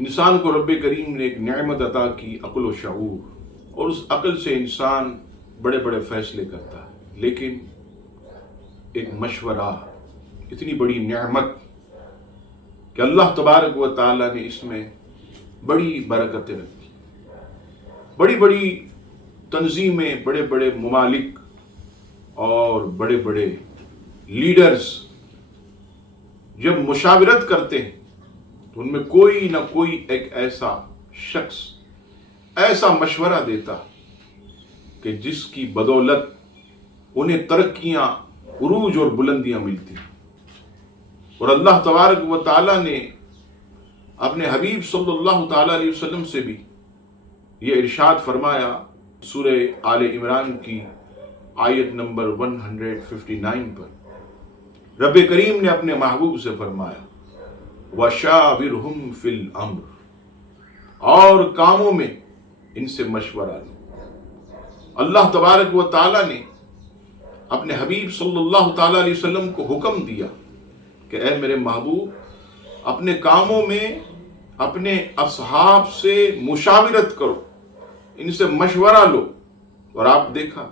انسان کو رب کریم نے ایک نعمت عطا کی، عقل و شعور، اور اس عقل سے انسان بڑے بڑے فیصلے کرتا ہے، لیکن ایک مشورہ، اتنی بڑی نعمت کہ اللہ تبارک و تعالیٰ نے اس میں بڑی برکتیں رکھی، بڑی بڑی تنظیمیں، بڑے بڑے ممالک اور بڑے بڑے لیڈرز جب مشاورت کرتے ہیں تو ان میں کوئی نہ کوئی ایک ایسا شخص ایسا مشورہ دیتا کہ جس کی بدولت انہیں ترقیاں، عروج اور بلندیاں ملتی. اور اللہ تبارک و تعالیٰ نے اپنے حبیب صلی اللہ تعالیٰ علیہ وسلم سے بھی یہ ارشاد فرمایا سورہ آل عمران کی آیت نمبر 159 پر. رب کریم نے اپنے محبوب سے فرمایا وَشَاوِرْهُمْ فِي الْأَمْرِ، اور کاموں میں ان سے مشورہ لو. اللہ تبارک و تعالیٰ نے اپنے حبیب صلی اللہ تعالیٰ علیہ وسلم کو حکم دیا کہ اے میرے محبوب، اپنے کاموں میں اپنے اصحاب سے مشاورت کرو، ان سے مشورہ لو. اور آپ دیکھا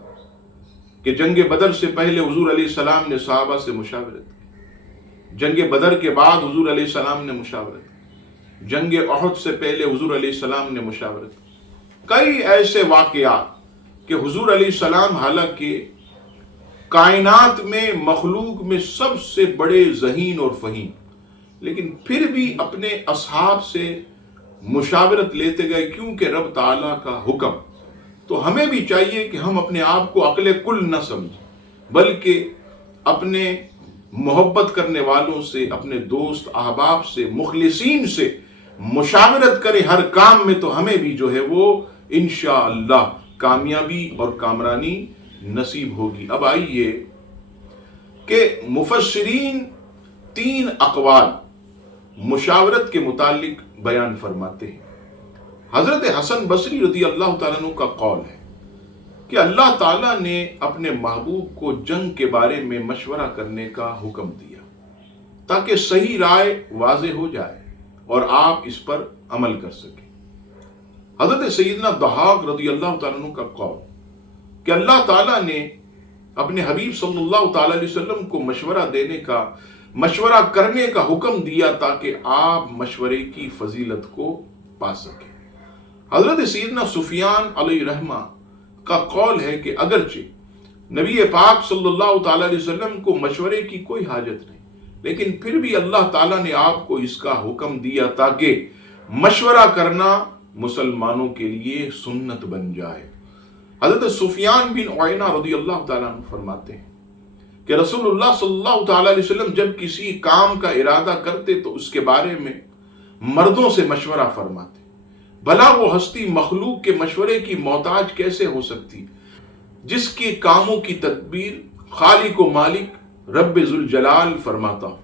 کہ جنگ بدر سے پہلے حضور علیہ السلام نے صحابہ سے مشاورت کی، جنگ بدر کے بعد حضور علیہ السلام نے مشاورت کی، جنگ احد سے پہلے حضور علیہ السلام نے مشاورت کی. کئی ایسے واقعات کہ حضور علیہ السلام حالانکہ کائنات میں، مخلوق میں سب سے بڑے ذہین اور فہیم، لیکن پھر بھی اپنے اصحاب سے مشاورت لیتے گئے، کیونکہ رب تعالیٰ کا حکم. تو ہمیں بھی چاہیے کہ ہم اپنے آپ کو عقل کل نہ سمجھیں، بلکہ اپنے محبت کرنے والوں سے، اپنے دوست احباب سے، مخلصین سے مشاورت کریں ہر کام میں، تو ہمیں بھی جو ہے وہ انشاءاللہ کامیابی اور کامرانی نصیب ہوگی. اب آئیے کہ مفسرین 3 اقوال مشاورت کے متعلق بیان فرماتے ہیں. حضرت حسن بصری رضی اللہ تعالیٰ عنہ کا قول ہے کہ اللہ تعالیٰ نے اپنے محبوب کو جنگ کے بارے میں مشورہ کرنے کا حکم دیا تاکہ صحیح رائے واضح ہو جائے اور آپ اس پر عمل کر سکیں. حضرت سیدنا ضحاک رضی اللہ تعالیٰ عنہ کا قول کہ اللہ تعالیٰ نے اپنے حبیب صلی اللہ تعالیٰ علیہ وسلم کو مشورہ کرنے کا حکم دیا تاکہ آپ مشورے کی فضیلت کو پا سکیں. حضرت سیدنا سفیان علیہ رحمہ کا قول ہے کہ اگرچہ نبی پاک صلی اللہ تعالیٰ علیہ وسلم کو مشورے کی کوئی حاجت نہیں، لیکن پھر بھی اللہ تعالیٰ نے آپ کو اس کا حکم دیا تاکہ مشورہ کرنا مسلمانوں کے لیے سنت بن جائے. حضرت سفیان بن عیینہ رضی اللہ تعالیٰ عنہ فرماتے ہیں کہ رسول اللہ صلی اللہ تعالیٰ علیہ وسلم جب کسی کام کا ارادہ کرتے تو اس کے بارے میں مردوں سے مشورہ فرماتے. بھلا وہ ہستی مخلوق کے مشورے کی محتاج کیسے ہو سکتی جس کے کاموں کی تدبیر خالق و مالک رب ذوالجلال فرماتا ہو.